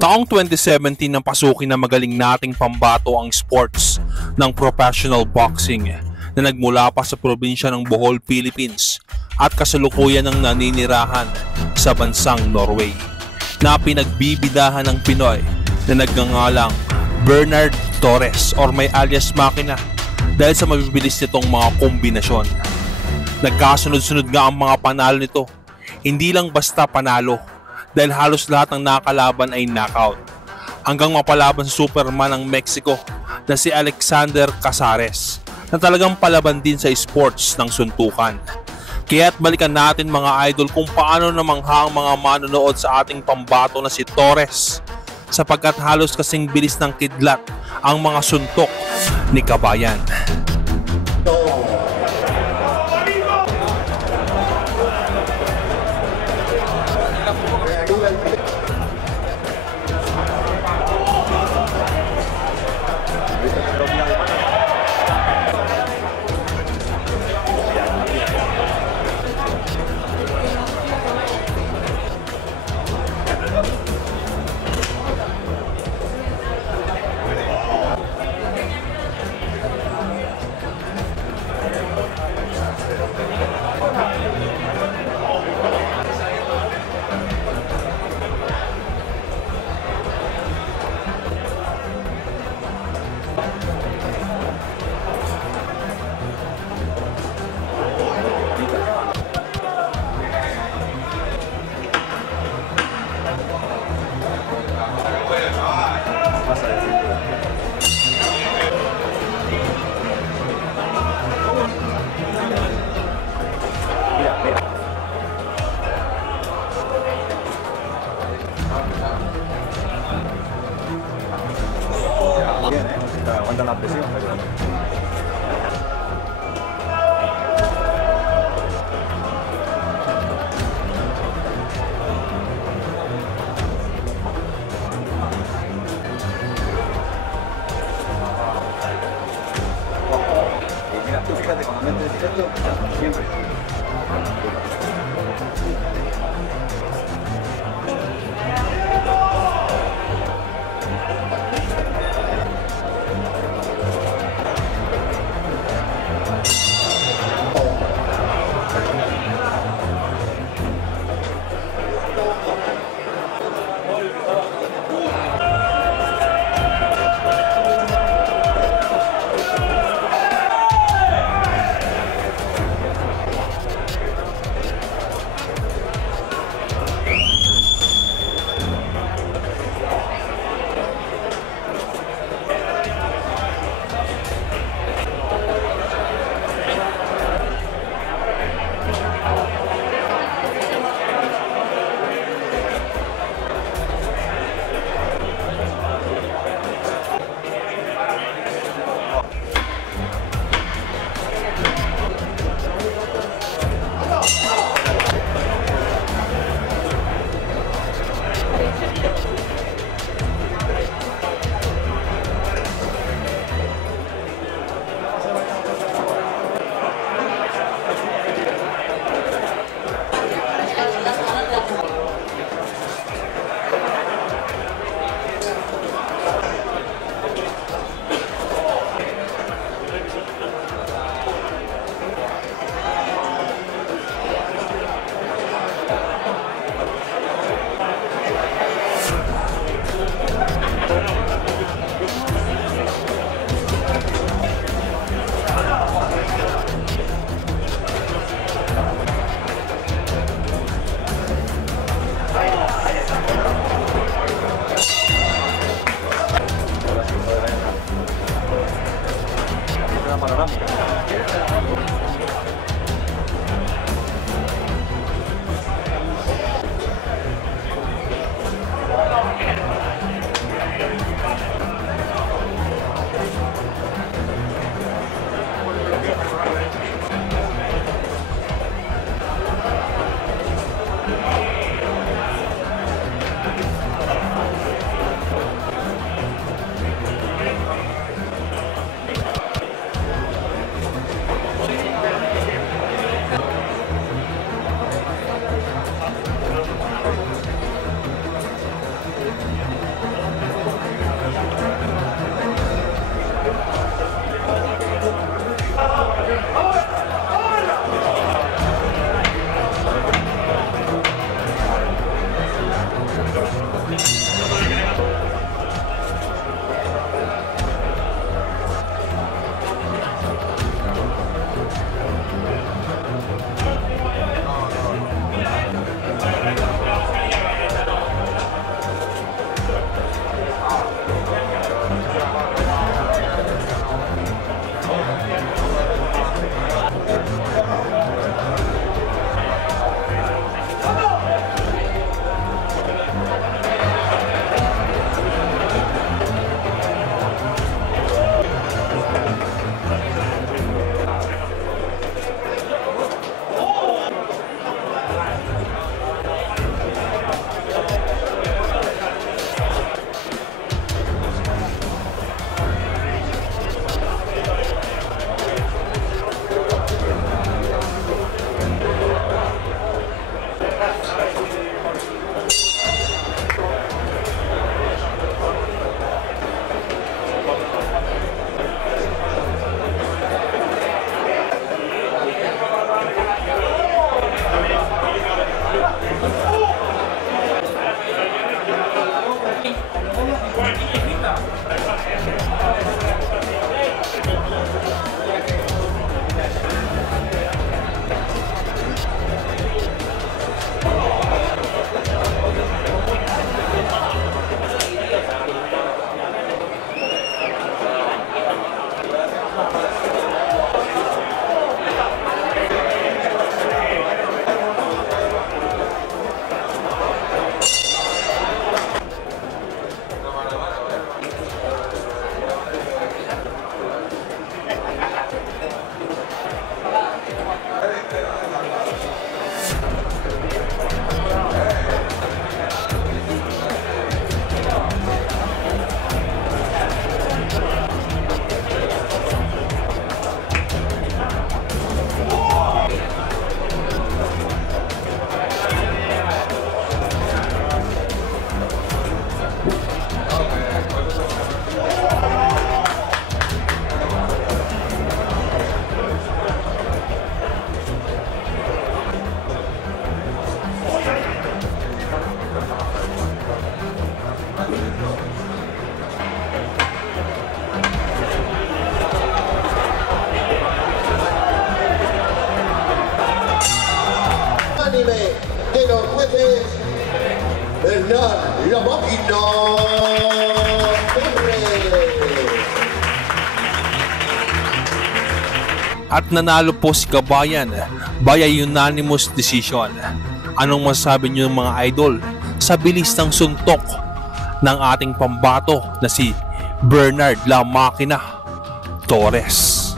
Taong 2017 nang pasukin na magaling nating pambato ang sports ng professional boxing na nagmula pa sa probinsya ng Bohol, Philippines at kasalukuyan ng naninirahan sa bansang Norway na pinagbibidahan ng Pinoy na nagngangalang Bernard Torres or may alias Makina dahil sa mabibilis nitong mga kombinasyon. Nagkasunod-sunod nga ang mga panalo nito, hindi lang basta panalo dahil halos lahat ng nakalaban ay knockout. Hanggang mapalaban sa Superman ng Mexico na si Alexander Casares na talagang palaban din sa sports ng suntukan. Kaya't balikan natin mga idol kung paano namangha ang mga manonood sa ating pambato na si Torres sapagkat halos kasing bilis ng kidlat ang mga suntok ni Kabayan. Aguanta la presión. Y mira, tú fíjate, cuando metes esto, siempre. Bernard La Máquina Torres. At nanalo po si Kabayan by a unanimous decision. Anong masasabi niyo mga idol sa bilis ng suntok ng ating pambato na si Bernard La Máquina Torres?